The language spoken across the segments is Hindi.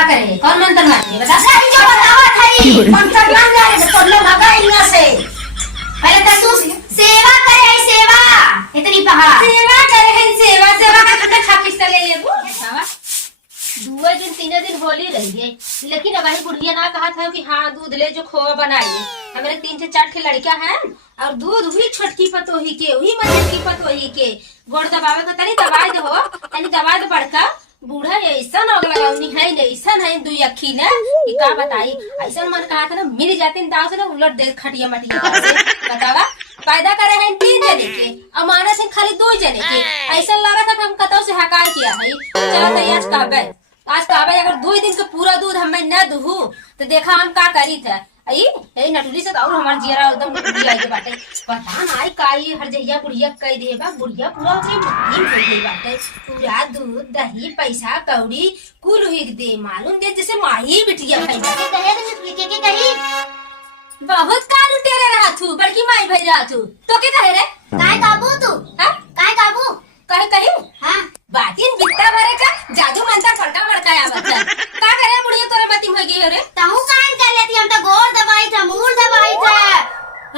का करे कौन मंत्र मारे बता सही जो बतावा थई मंत्र मान जा रे तो लोग लगा इना से पहले तो तू सेवा करे है सेवा इतनी पहाड़ सेवा करे है सेवा सेवा का तो खा किस ले लेबू बतावा दुए दिन तीन दिन होली रही है लेकिन अब वही बुढ़िया ना कहा था कि हाँ दूध ले जो खोआ बनाइए हमारे 3 से 4 ठे लड़का है और दूध हुई छोटकी पतोही के वही मजे की पतोही के गोड़ दबावे तो तनी दवाई दो तनी दवाई दो बड़का बूढ़ा ऐसा नौक लगाऊनी है ऐसा है दुई अखी ने कि का बताई ऐसा मन कहा था ना मिल जाती दाव से ना उलट दे खटिया मटिया से बतावा पैदा करे हैं 3 जने के अमाना से खाली 2 जने के ऐसा लगा था कि हम कतौ से हकार किया है चलो तो आज कहबे अगर 2 दिन के पूरा दूध हमें न दूहू तो देखा हम का करी था आई ए नटुली से और हमार जियरा एकदम बुढ़िया के बाटे पता ना आई काई हर जइया बुढ़िया कह देबा बुढ़िया पूरा से मुहिम हो गई बाटे पूरा दूध दही पैसा कौड़ी कुल ही दे मालूम दे जैसे माही बिटिया है कहे रे के कही बहुत कान तेरे रहा तू बड़की माई भई रहा तू तो के कहे रे काय काबू तू हां काय काबू कहे कही हां बातिन बित्ता भरे का जादू मंत्र फड़का फड़का आवत है का करे बुढ़िया तोरे मती हो गई रे ताहू कान कर लेती हम तो गोड़ दबाई था मूर दबाई था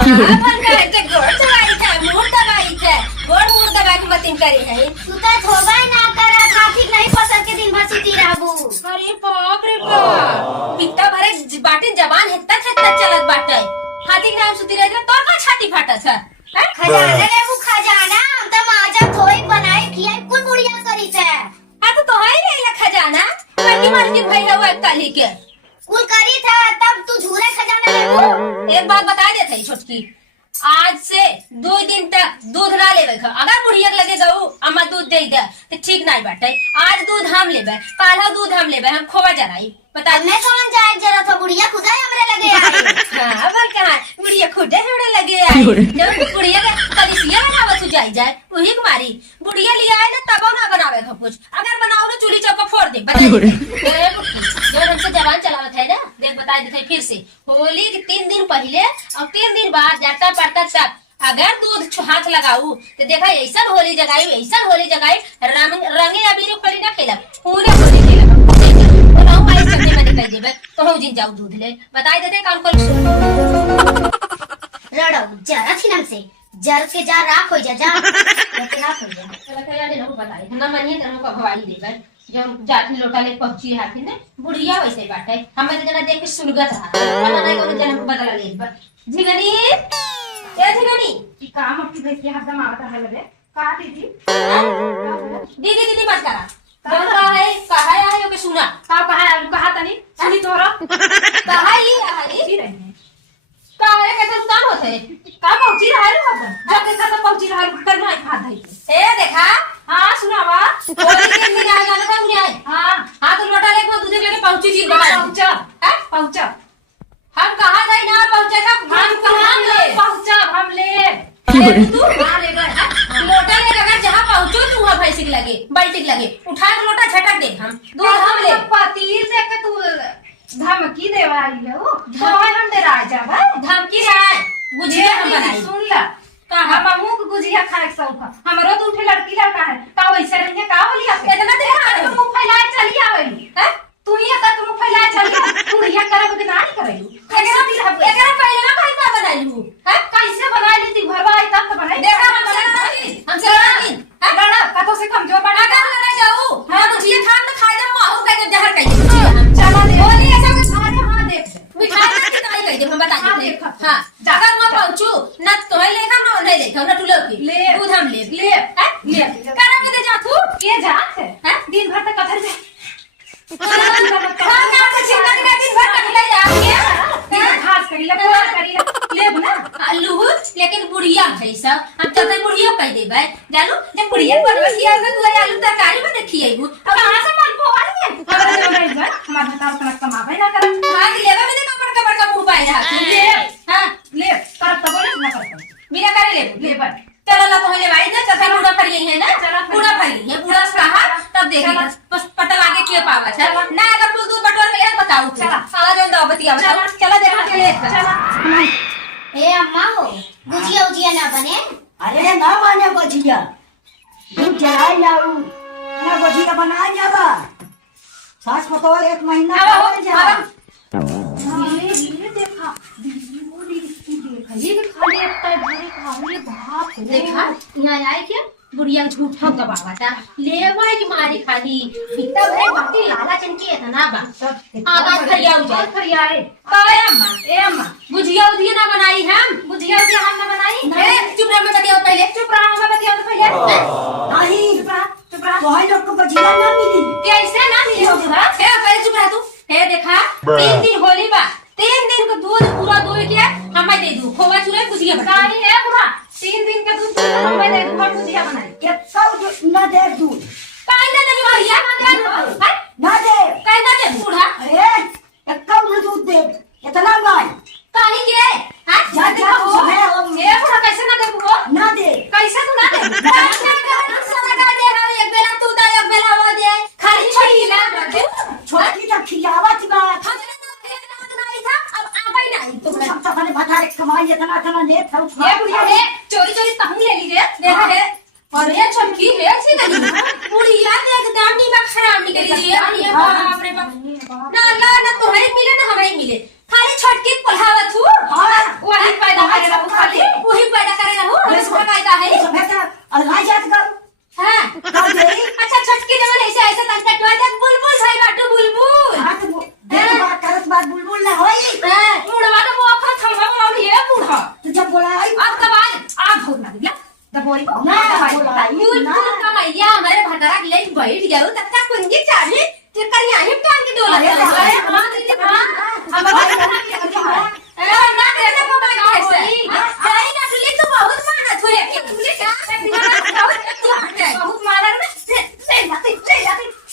हां फन करे के गोड़ दबाई था मूर दबाई था गोड़ मूर दबाई के मतीन करे है तू तो थोबा ना करा खाती नहीं पसंद के दिन भर सीती रहबू अरे बाप रे बाप बित्ता भरे बातिन जवान हेत्ता चलत बाटे हाथी नाम सुती रह तोर का छाती फाटत है खजाना रे वो खजाना हम तो माजा थोई बनाई किया कुल बुढ़िया करी छे आ तो है रे खजाना बड़ी मालकिन भाई है वो काली के कुल करी था तब तू झूरे खजाना ले एक बात बता दे थई छोटकी आज से 2 दिन तक दूध ना लेवे अगर बुढ़िया लगे गऊ अम्मा दूध दे दे तो ठीक नहीं बाटे आज दूध हम लेबे काल्ह दूध हम लेबे हम खोवा जराई बता मैं कौन जाए जरा तो बुढ़िया खुदा हमरे लगे आई हां बोल कहां बुढ़िया खुदे हमरे लगे आई जब बुढ़िया के कलिसिया बनावत जाए वही कुमारी बुढ़िया लिया है ना तब ना बनावे का कुछ अगर बनाओ तो चूल्ही चौका फोड़ दे जो हमसे जवान चलावत है ना देख बता देते फिर से होली के 3 दिन पहले और 3 दिन बाद जाता पड़ता सब अगर दूध हाथ लगाऊ तो देखा ऐसा होली जगाई रंगे अबीर पड़ी ना खेला पूरे होली खेला तो हो जिन जाऊ दूध ले बता देते कौन कौन रड़ो जरा थी नाम से जर के जा राख हो जा राख हो जा चला के यार लोग बताई ना मनिए तनु का भवाई देबे जब जाती लोटा ले पहुंची हाथी ने बुढ़िया वैसे बाटे हमें तो जना देख के सुलगत हा पता नहीं कौन जन्म बदला ले झिगनी ए झिगनी की काम अपनी भैंस के हाथ में आता है लगे का दीदी दीदी मत करा कौन कहा है के सुना कहा तनी सुनी तोरा कहा ही रही कारे के तो काम होते का पहुंची रहा है ना जब देखा तो पहुंची रहा है कर नहीं खात है ए देखा हां सुनावा होली के दिन आ जाना था मुझे हां तो लोटा लेके दूध लेके पहुंची जी पहुंचा है पहुंचा हम कहां जाए ना पहुंचेगा हम कहां ले पहुंचा हम ले तू हां ले गए लोटा ले अगर जहां पहुंचो तू वहां भैंसी लगे बाल्टी लगे उठा के लोटा झटक दे हम दूध हम ले पतीर से के तू धमकी देवा आई है वो हम दे राजा भाई धमकी राय गुजिया हम बनाई सुन ला का हम मुंह के गुजिया खाए के शौक हमरो दू ठे लड़की लड़का है का वैसे रहिए का बोली इतना देखा मुंह फैलाए चली आवेली है तू ही का तुम फैलाए चली तू रिया करब के नहीं करेलू एकरा पहले ना भाई का बनाइलू है कैसे बना ली थी भरवा आई तब तो बनाई देखा हमसे है लड़ा कतो से कमजोर बना कर ना जाऊ हम गुजिया खान तो खाए दम माहू का जहर कई चला दे बोली ऐसा कुछ अरे हां देख मिठाई ना कितना कह दे हम बता दे हां अगर वहां पहुंचू ना तो लेखा ना नहीं लेखा ना टुलो की ले दूध हम ले करा के दे जा तू ये जात है दिन भर तक कथर से खाना तो चिंता के दिन भर तक ले जा घास करी ले ना आलू लेकिन बुढ़िया है सब हम तो बुढ़िया कह देबे जानू जब बुढ़िया बनवसिया में तू आलू तरकारी में देखी आईबू अब कहां से मन भवान में अगर जो नहीं जा हमार बताओ तना कमावे ना कर हां लेवा में कपड़ का मुंह पाए रहा तू ले हां ले कर तो बोले ना कर मेरा करे ले पर चलो ला पहले भाई ना चथा पूरा करिए है ना पूरा भरी है पूरा कहा तब देखेगा बस पटल आगे के पावा चल ना अगर तू दूध बटोर में यार बताओ चला आ जाओ दो बतिया चला देखा के ले चला ए अम्मा हो गुजिया उजिया ना बने अरे ना बने गुजिया दूध चढ़ाई लाऊ ना गुजिया बना जावा सास पतो 1 महीना अब हो जा। ये देखा ये खाली एकता घरे खाली बाप रे देखा यहाँ आए क्या बुढ़िया झूठा गवावा था लेवा की मारी खाली इतना भाई बाकी लाला चनकी है ना बा आधा खरिया है काया अम्मा ए अम्मा बुझिया उदिया ना बनाई हम बुझिया उदिया हम ना बनाई ए चुप रह मैं बताओ पहले चुप रह मैं बताओ तो पहले नहीं चुप रह वही लोग को बजिया ना मिली कैसे ना मिली होगा ए पहले चुप रह तू ए देखा 3 दिन होली बा 3 दिन का दूध पूरा दूध के हमें दे दू खोवा चूरे बुझिया बताई है पूरा 3 दिन का दूध हमें दे दू और बुझिया बनाई के सब ना दे दूध काई ना दे भैया ना दे काई ना दे बूढ़ा अरे एक दूध दे इतना नहीं काहे के हां जा जा सब ए बूढ़ा कैसे ना दे वो ना दे कैसे तू ना दे सारा का दे रहा एक बेला तू दे एक बेला वो दे खाली छोड़ी ना छोटी का खिलावत बा तो सब तो खाली बता रे कमाई इतना ने था ये बुढ़िया रे चोरी चोरी कहूं ले ली रे देखा रे और ये छमकी रे ऐसी नहीं बुढ़िया देख दामनी में खराब निकली रे अरे बाप रे बाप ना तो है मिले ना हमें मिले खाली छटकी पढ़ावत हूं हां वही पैदा करे रहू खाली वही पैदा करे रहू हमें सुना कायदा है सब है अल्लाह जात कर हां अच्छा छटकी जगह ऐसे ऐसे तक तक बुलबुल भाई बाटू बुलबुल हां तो देख बात करत बात बुलबुल ना होई हां बूढ़ा तो वो अखर थमवा बोलावली है बूढ़ा तू जब बोला आई अब कबाल आप भोग ना दिया दबोरी ना यूं का मैया हमारे भंडारा के लिए बैठ जाओ तब तक कुंजी चाहे ते करिया ही टांग के डोला अरे हां दीदी हां अब ना कैसे को बात कैसे हां ना तुले तो बहुत माना थोड़े के तुले क्या बहुत मारा ना से जाते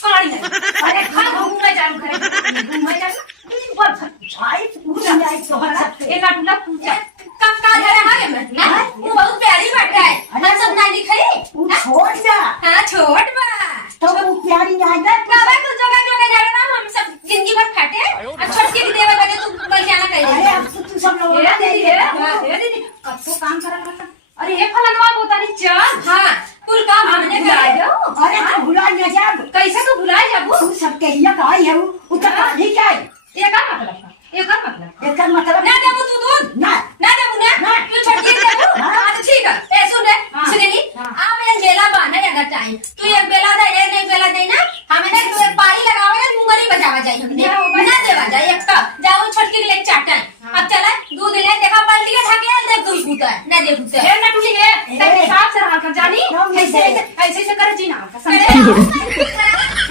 साड़ी अरे खा घूमने जाऊं घूमने जाऊं पर छाई पूरा नहीं तो हर एक आटूला पूछा का धरे है मैं वो बहुत प्यारी बैठा है हम सब ना दिखाई वो छोड़ जा हां छोड़ बा तो वो प्यारी ना है बाबा तू जगह जा रहा हम सब जिंदगी भर खाते और छोटकी की देवा लगे तू कल जाना कहीं अरे अब तू सब लोग दे दीदी कब तो काम करा अरे ये फलनवा होता नहीं चल हां कुल काम हमने कराया जाओ अरे तू भुला ना जा कैसे तू भुला जाबू तू सब के लिए कहा है वो तो नहीं जाए ये का मतलब एक मतलब ना देबू तू दूध ना देबू ना तू छोटकी देबू हां तो ठीक है ए सुन सुनेली आ मैं बेला बाना अगर टाइम तू एक बेला दे एक नहीं बेला दे ना हमें ना तू एक पानी लगावे ना मुंगरी बजावा जाए हमने ना देवा जाए एक का जाओ छोटकी के लिए चाटा अब चला दूध ले देखा बाल्टी के ढके दे दूध पूता ना दे पूता ए ना तुझे है तेरे हिसाब से रहा कर जानी ऐसे करे जी ना समझे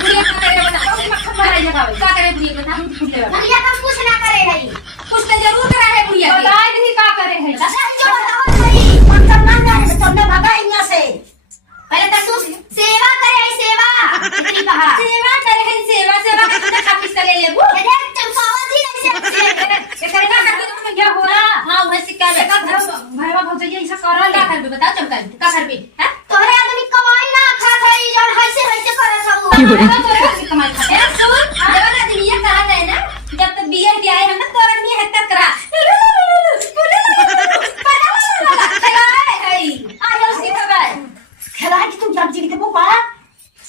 बुढ़िया का करे बता मक्खन बनाई जगह का करे बुढ़िया बता बुढ़िया का कुछ ना करे है कुछ तो जरूर करा है बुढ़िया बताए नहीं का करे है जो बताओ सही मतलब ना जाने तो तुमने भगा यहाँ से पहले तू सेवा करे है सेवा इतनी कहा सेवा करे है सेवा का तुझे काफी ले लेबू अरे चंपावा जी ऐसे करेगा ना तो क्या हो रहा हां वह सिक्का है का भैया भौजैया ऐसा करल का कर बताओ चमका का कर बे हैं तोहरे आदमी कमाई ना खा थई जौन ऐसे करत हबू तोरे कमाई खा ए सुन जब आदमी ये कहा जाए ना जब तक बिया के आए हम ना तोरा नहीं है तक करा खिलाए तू जब जी के बुका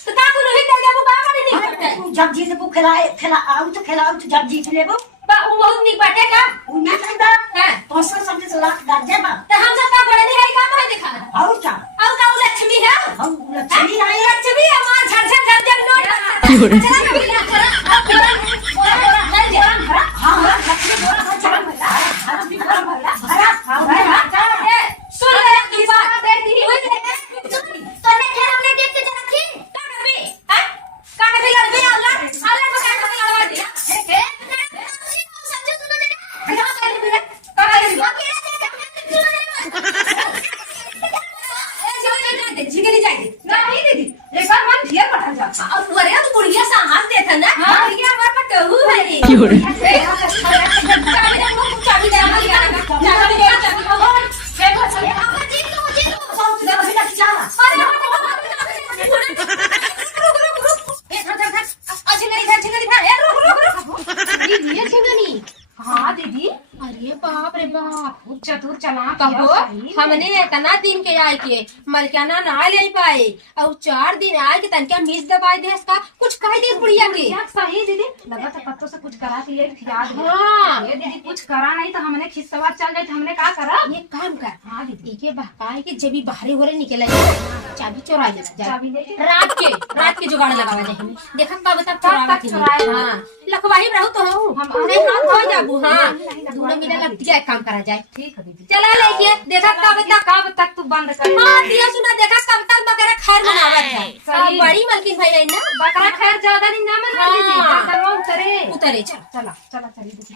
तो का तू नहीं दे देबू का माने नहीं करते तू जब जी के बुक खिलाओ तो जब जी के लेबो बा वो बहुत निक बाटे का उन्हें कहता हां तो समझे लाख दर्जे बा तो हम सब का बड़े नहीं है काम है दिखा और क्या और का लक्ष्मी है हम लक्ष्मी आई लक्ष्मी हमार झट नोट चला कभी ना करा अब बोला नहीं जा भरा हां लक्ष्मी बोला चल भरा भरा सुन ले की बात दे दी हुई तोने घर हमने देख के रखी का करबी हां का करबी लड़बी अल्लाह को का लड़वा दिया के समझो सुनो दे का करबी का करबी जिगली जाए नहीं दीदी एक बार मन ढेर पटा जा अब वरे तो बुढ़िया सा हाथ देता ना बुढ़िया हमार पटहू है क्यों रे चाबी दे हमारी चाबी हाँ दीदी अरे बाप रे बाप चतुर चलाक कहो या सही। हमने इतना दिन के आए के मलकाना ना ले पाए और 4 दिन आए के तनका मीज दबाए दे का कुछ कह दे बुढ़िया के। या सही दीदी लगा तो कत्तो से कुछ करा के लिए याद है। हाँ ये दीदी कुछ करा नहीं तो हमने खिस्सवा चल गए तो हमने का करा। ये काम कर हाँ दीदी के बहकाए के जब भी बाहरे हो निकले चाबी चोरा ले जा चाबी लेके रात के जुगाड़ लगावा जाए हमें देखा कब तक तक चुराए। हाँ लखवाही रहू तो हूँ हम नहीं हाथ हो जाबू हाँ नहीं, दोनों मिला लगती है काम करा जाए। ठीक है दीदी चला लेके देखा कब तक तू बंद कर। हाँ दिया सुना देखा कब तक बकरा खैर मनावत है। सही। बड़ी मलकिन भैया ना बकरा खैर ज्यादा नहीं ना मना दीदी हाँ। बकरा उतरे उतरे चल चला चला चली दीदी